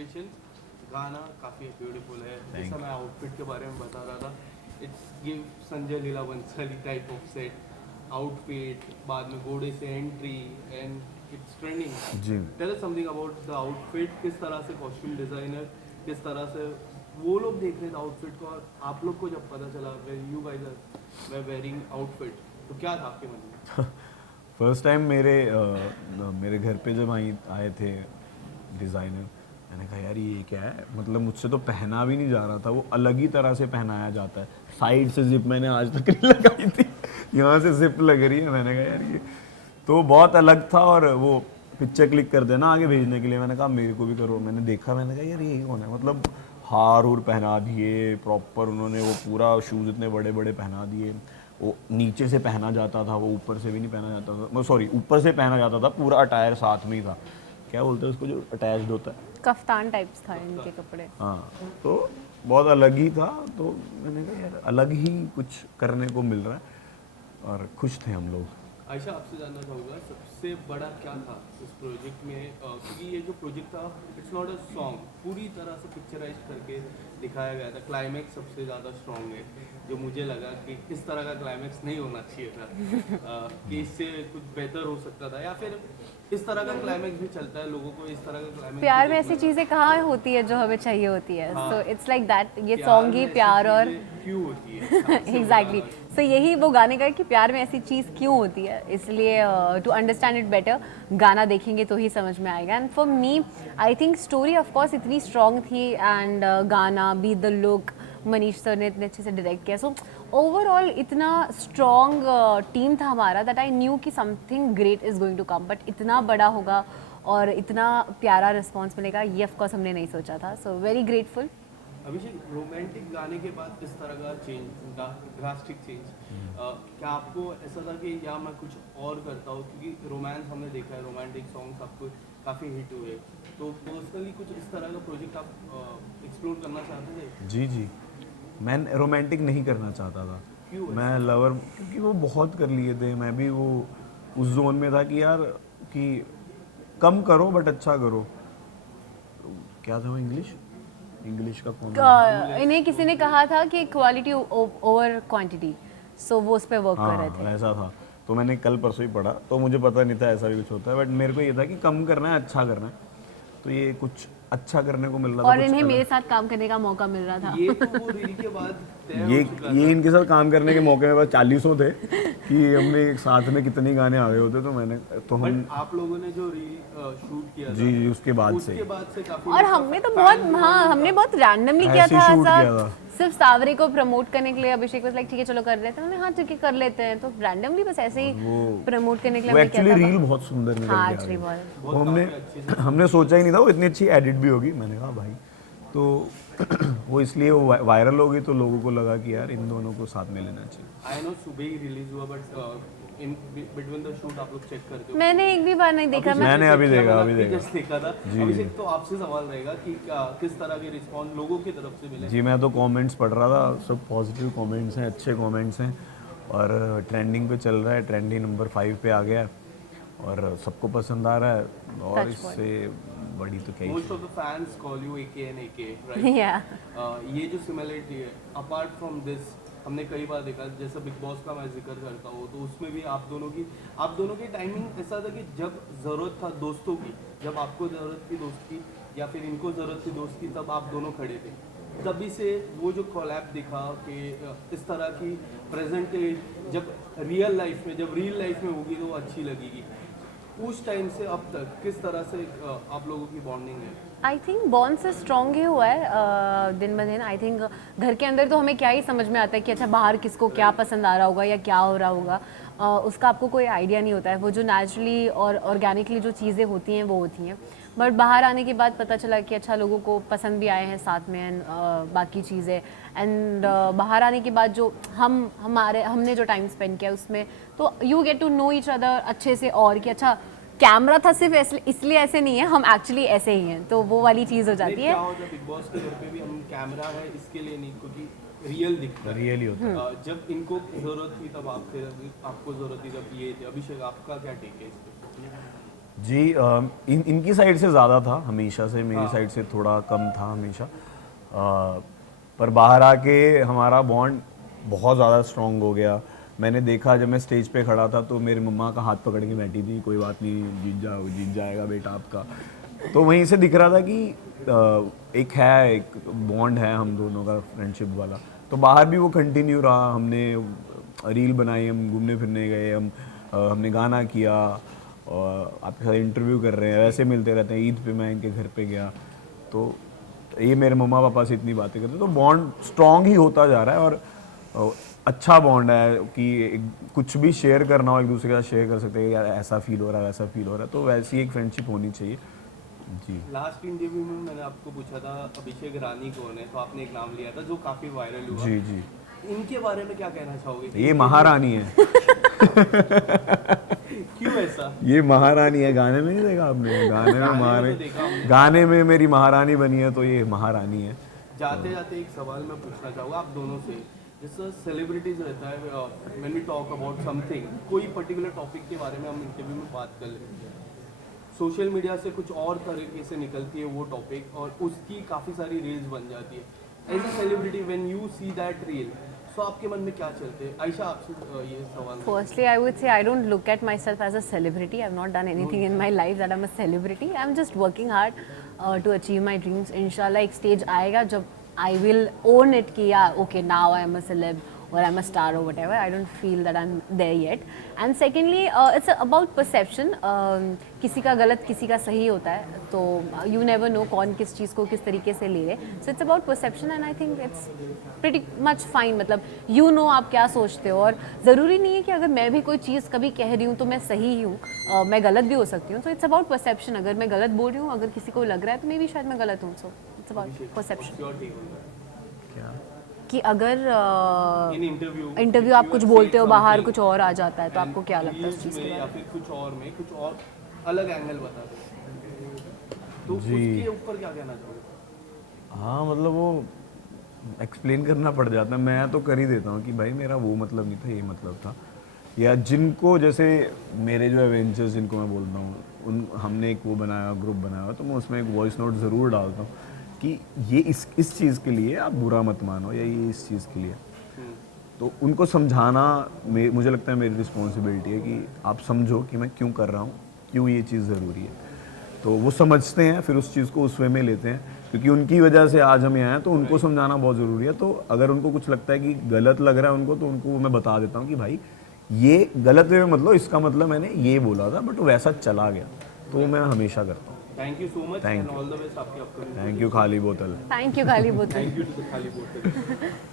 Congratulations. गाना काफ़ी beautiful है। जैसा मैं आउटफिट के बारे में बता रहा था, it's give Sanjay Leela Bhansali type of set outfit, बाद में घोड़े से एंट्री एंड इट्स ट्रेंडिंग। जी tell us something about the outfit, किस तरह से कॉस्ट्यूम डिज़ाइनर, किस तरह से वो लोग देख रहे थे आउटफिट को, और आप लोग को जब पता चला when you guys are wearing outfit, तो क्या था आपके मन में? फर्स्ट टाइम मेरे घर पे जब आए थे डिज़ाइनर, मैंने कहा यार ये क्या है, मतलब मुझसे तो पहना भी नहीं जा रहा था, वो अलग ही तरह से पहनाया जाता है। साइड से जिप मैंने आज तक नहीं लगाई थी, यहाँ से जिप लग रही है। मैंने कहा यार ये तो बहुत अलग था। और वो पिक्चर क्लिक कर देना आगे भेजने के लिए, मैंने कहा मेरे को भी करो। मैंने देखा, मैंने कहा यार ये कौन है, मतलब हार उर पहना दिए प्रॉपर उन्होंने, वो पूरा शूज़ इतने बड़े बड़े पहना दिए। वो नीचे से पहना जाता था, वो ऊपर से भी नहीं पहना जाता था, सॉरी ऊपर से पहना जाता था, पूरा अटायर साथ में ही था। क्या बोलते हैं उसको जो अटैच्ड होता है? कफ्तान टाइप्स था इनके कपड़े। हाँ, तो बहुत अलग ही था। तो मैंने कहा यार अलग ही कुछ करने को मिल रहा है, और खुश थे हम लोग। आयशा, आपसे जानना चाहूँगा सबसे बड़ा क्या था इस प्रोजेक्ट में, क्योंकि ये जो प्रोजेक्ट था इट्स नॉट अ सॉन्ग, पूरी तरह से पिक्चराइज करके दिखाया गया था। क्लाइमैक्स सबसे ज़्यादा स्ट्रॉन्ग है, जो मुझे लगा कि इस तरह का क्लाइमैक्स नहीं होना चाहिए था, कि इससे कुछ बेहतर हो सकता था, या फिर इस तरह का क्लाइमैक्स भी चलता है, लोगों को इस तरह का क्लाइमैक्स प्यार में ऐसी चीजें कहाँ होती है जो हमें चाहिए होती है, सो इट्स लाइक दैट। ये सॉन्ग ही प्यार और क्यों होती है एग्जैक्टली सो यही वो गाने का है कि प्यार में ऐसी चीज़ क्यों होती है, इसलिए टू अंडरस्टैंड इट बेटर गाना देखेंगे तो ही समझ में आएगा। And for me I think story of course इतनी स्ट्रॉन्ग थी, एंड गाना be the look, Manish sir ने इतने अच्छे से डायरेक्ट किया, सो ओवरऑल इतना स्ट्रॉन्ग टीम था हमारा दैट आई न्यू कि something great is going to come, but इतना बड़ा होगा और इतना प्यारा रिस्पॉन्स मिलेगा ये ऑफकोर्स हमने नहीं सोचा था, सो वेरी ग्रेटफुल। अभिषेक, रोमांटिक गाने के बाद इस तरह का चेंज, ड्रास्टिक चेंज, क्या आपको ऐसा था कि या मैं कुछ और करता हूँ, क्योंकि रोमांस हमने देखा है, रोमांटिक सॉन्ग्स आपको काफ़ी हिट हुए, तो पर्सनली कुछ इस तरह का प्रोजेक्ट आप एक्सप्लोर करना चाहते थे? जी जी, मैं रोमांटिक नहीं करना चाहता था। क्यों? मैं लवर, क्योंकि वो बहुत कर लिए थे, मैं भी वो उस जोन में था कि यार कि कम करो बट अच्छा करो। क्या था वो, इंग्लिश का कौन? इन्हें किसी ने कहा था कि क्वालिटी ओवर क्वांटिटी, सो वो उस पर वर्क कर रहे हाँ थे। वैसा था। तो मैंने कल परसों ही पढ़ा, तो मुझे पता नहीं था ऐसा भी कुछ होता है, बट मेरे को ये था कि कम करना है, अच्छा करना है। तो ये कुछ अच्छा करने को मिल रहा था, और कुछ इन्हें अलग। मेरे साथ काम करने का मौका मिल रहा था। ये तो वो रील के बाद तय ये हो चुका ये था। इनके साथ काम करने के मौके में बस 40 थे कि हमने एक साथ में कितने गाने आ गए होते। तो मैंने तो हम बट आप लोगों ने जो रील शूट किया जी था, जी उसके बाद से काफी और लोग का हमने तो fan बहुत, following हाँ था। हमने बहुत रैंडमली किया ऐसे था शूट ऐसा, किया था। सिर्फ सावरे को प्रमोट करने के लिए। अभिषेक वाज लाइक ठीक है चलो कर लेते हैं, हमने हाँ ठीक है कर लेते हैं, तो रैंडमली बस ऐसे ही प्रमोट करने के लिए वो हमने किया एक्चुअली था। रील बहुत सुंदर निकल हाँ के आ एक्चुअली गई। बहुत वो हमने सोचा ही नहीं था वो इतनी अच्छी एडिट भी होगी। मैंने कहा भाई, तो वो इसलिए वो वायरल हो गई, तो लोगों को लगा कि यार इन दोनों को साथ में लेना चाहिए। आई नो सुबह ही रिलीज हुआ, but in between the shoot आप लोग चेक करते हो? मैंने एक भी बार नहीं देखा। मैंने अभी देखा जस्ट देखा था। जी अभिषेक, तो आपसे सवाल रहेगा कि किस तरह के रिस्पॉन्स लोगों की तरफ से मिले? जी, मैं तो कमेंट्स पढ़ रहा था, सब पॉजिटिव कमेंट्स हैं, अच्छे कमेंट्स हैं, और ट्रेंडिंग पे चल रहा है, ट्रेंडिंग नंबर 5 पे आ गया है, और सबको पसंद आ रहा है। और Touch इससे बड़ी तो क्या ही most of the fans call you AK and AK, right? या ये जो सिमिलरिटी है, अपार्ट फ्रॉम दिस, हमने कई बार देखा, जैसे बिग बॉस का मैं जिक्र करता हूँ, तो उसमें भी आप दोनों की टाइमिंग ऐसा था कि जब ज़रूरत था दोस्तों की, जब आपको ज़रूरत थी दोस्त की या फिर इनको ज़रूरत थी दोस्त की, तब आप दोनों खड़े थे। तभी से वो जो कोलैब दिखा कि इस तरह की प्रेजेंट, जब रियल लाइफ में होगी तो वो अच्छी लगेगी। उस टाइम से अब तक किस तरह से आप लोगों की बॉन्डिंग है? आई थिंक बॉन्ड से स्ट्रॉन्ग ही हुआ है दिन ब दिन। आई थिंक घर के अंदर तो हमें क्या ही समझ में आता है कि अच्छा बाहर किसको क्या पसंद आ रहा होगा या क्या हो रहा होगा, उसका आपको कोई आइडिया नहीं होता है। वो जो नेचुरली और ऑर्गेनिकली जो चीज़ें होती हैं वो होती हैं, बट बाहर आने के बाद पता चला कि अच्छा लोगों को पसंद भी आए हैं साथ में एंड बाकी चीज़ें। एंड बाहर आने के बाद जो हमने जो टाइम स्पेंड किया उसमें, तो you get to know each other अच्छे से, और कि अच्छा कैमरा था सिर्फ इसलिए ऐसे नहीं है, हम एक्चुअली ऐसे ही हैं, तो वो वाली चीज़ हो जाती है। क्या होता है बिग बॉस के घर पे भी, हम कैमरा है इसके लिए नहीं, क्योंकि रियल दिखता है, रियली होता है। जब इनको जरूरत थी तब आप थे, आपको जरूरत थी तब ये थे। अभिषेक, आपका क्या टेक है इस पे? जी इनकी साइड से ज़्यादा था हमेशा से, मेरी साइड से थोड़ा कम था हमेशा। पर बाहर आके हमारा बॉन्ड बहुत ज़्यादा स्ट्रॉन्ग हो गया। मैंने देखा जब मैं स्टेज पे खड़ा था तो मेरी मम्मा का हाथ पकड़ के बैठी थी, कोई बात नहीं, जीत जाएगा बेटा आपका। तो वहीं से दिख रहा था कि एक बॉन्ड है हम दोनों का, फ्रेंडशिप वाला। तो बाहर भी वो कंटिन्यू रहा। हमने रील बनाई, हम घूमने फिरने गए, हमने गाना किया, और आपके साथ इंटरव्यू कर रहे हैं, वैसे मिलते रहते हैं। ईद पे मैं इनके घर पे गया तो ये मेरे मम्मा पापा से इतनी बातें करते, तो बॉन्ड स्ट्रॉन्ग ही होता जा रहा है। और अच्छा बॉन्ड है कि कुछ भी शेयर करना हो एक दूसरे के साथ शेयर कर सकते हैं, यार ऐसा फील हो रहा है, वैसा फील हो रहा है। तो वैसी एक फ्रेंडशिप होनी चाहिए जी। लास्ट इंटरव्यू में मैंने आपको पूछा था अभिषेक रानी कौन है, तो आपने एक नाम लिया था जो काफी वायरल हुआ। जी जी, इनके बारे में क्या कहना चाहोगे? ये महारानी है। क्यों ऐसा? ये महारानी है, गाने में नहीं देखा आपने? गाने में महारानी, गाने में मेरी महारानी बनी है, तो ये महारानी है। जाते जाते एक सवाल मैं पूछना चाहूँगा आप दोनों से। जैसे सेलिब्रिटीज रहता है, when we talk about something, कोई पर्टिकुलर टॉपिक के बारे में हम इंटरव्यू में बात कर लेते हैं, सोशल मीडिया से कुछ और तरीके से निकलती है वो टॉपिक और उसकी काफ़ी सारी रील्स बन जाती है। As a celebrity when you see that reel, so आपके मन में क्या चलते हैं? आयशा आपसे ये सवाल। Firstly, I would say I don't look at myself as a celebrity. I've not done anything in my life that I'm a celebrity. I'm just working hard to achieve my dreams. Inshallah, एक stage आएगा जब I will own it कि yeah, okay, now I am a celeb or I'm a star or whatever. I don't feel that I'm there yet. And secondly, it's about perception. किसी का गलत किसी का सही होता है, तो you never know कौन किस चीज़ को किस तरीके से ले रहे। So it's about perception and I think it's pretty much fine. मतलब you know आप क्या सोचते हो, और ज़रूरी नहीं है कि अगर मैं भी कोई चीज़ कभी कह रही हूँ तो मैं सही ही हूँ, मैं गलत भी हो सकती हूँ। So it's about perception. अगर मैं गलत बोल रही हूँ, अगर किसी को लग रहा है तो मे भी शायद मैं गलत हूँ। So it's about perception. क्या? कि अगर इन इंटरव्यू आप कुछ बोलते हो, बाहर कुछ और आ जाता है, तो आपको क्या लगता है उस चीज़ के या बारे फिर कुछ और में कुछ और अलग एंगल बता दो, तो जी। उसके ऊपर क्या कहना चाहोगे? हाँ मतलब वो एक्सप्लेन करना पड़ जाता है। मैं तो कर ही देता हूँ कि भाई मेरा वो मतलब नहीं था, ये मतलब था। या जिनको, जैसे मेरे जो एवेंजर्स जिनको मैं बोलता हूँ, उन हमने एक वो बनाया, ग्रुप बनाया, तो मैं उसमें एक वॉइस नोट ज़रूर डालता हूँ कि ये इस चीज़ के लिए आप बुरा मत मानो, या ये इस चीज़ के लिए। तो उनको समझाना मुझे लगता है मेरी रिस्पॉन्सिबिलिटी है कि आप समझो कि मैं क्यों कर रहा हूँ, क्यों ये चीज़ ज़रूरी है। तो वो समझते हैं, फिर उस चीज़ को उस वे में लेते हैं, क्योंकि उनकी वजह से आज हम यहाँ हैं। तो उनको समझाना बहुत ज़रूरी है। तो अगर उनको कुछ लगता है कि गलत लग रहा है उनको, तो उनको मैं बता देता हूँ कि भाई ये गलत वे में मतलब, इसका मतलब मैंने ये बोला था, बट वैसा चला गया। तो वो मैं हमेशा करता हूँ। Thank you so much Thank and you. All the best आपके अपकमिंग। थैंक यू खाली बोतल। थैंक यू खाली बोतल। थैंक यू टू द खाली बोतल।